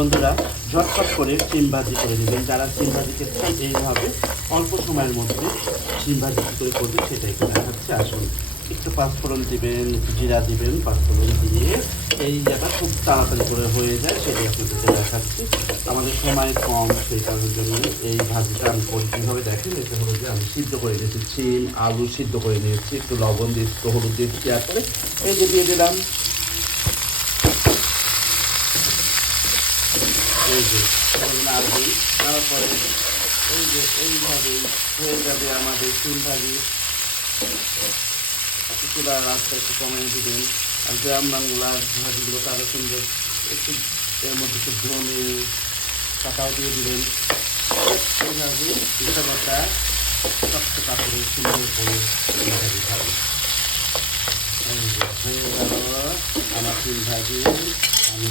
বন্ধুরা ঝটপট করে সিম ভাজি করে নেবেন। যারা সিম ভাজি খেতে চান এইভাবে অল্প সময়ের মধ্যে সিম ভাজি কী করে করবেন সেটাই একটু দেখাচ্ছে। আসুন, একটু পাঁচফোড়ন দিবেন, একটু জিরা দিবেন, পাঁচফোড়ন দিয়ে এই জায়গা খুব তাড়াতাড়ি করে হয়ে যায়, সেটাই আপনাদেরকে দেখাচ্ছি। আমাদের সময় কম, সেই কারণের জন্য এই ভাজিটা আমি করি কীভাবে দেখেন। এটা হলো যে আমি সিদ্ধ করে নিয়েছি, সিম আলু সিদ্ধ করে নিয়েছি, একটু লবণ দিয়ে একটু হলুদ দিয়ে দেওয়ার পরে এই যে দিয়ে দিলাম এই যে নাড়বেন। তারপরে এই যে এইভাবেই হয়ে যাবে আমাদের সিম ভাজি। চুলার রাস্তা একটু কমিয়ে দিবেন। আর গ্রাম বাংলার ভাজিগুলো তারও সুন্দর, একটু এর মধ্যে একটু ধনে পাতাও দিয়ে দিবেন। এইভাবে বিষয়টা শক্ত কাপড়ে সুন্দর করে ভাজি খাবেন। এই যে হয়ে গেল আমার সিম ভাজি। আমি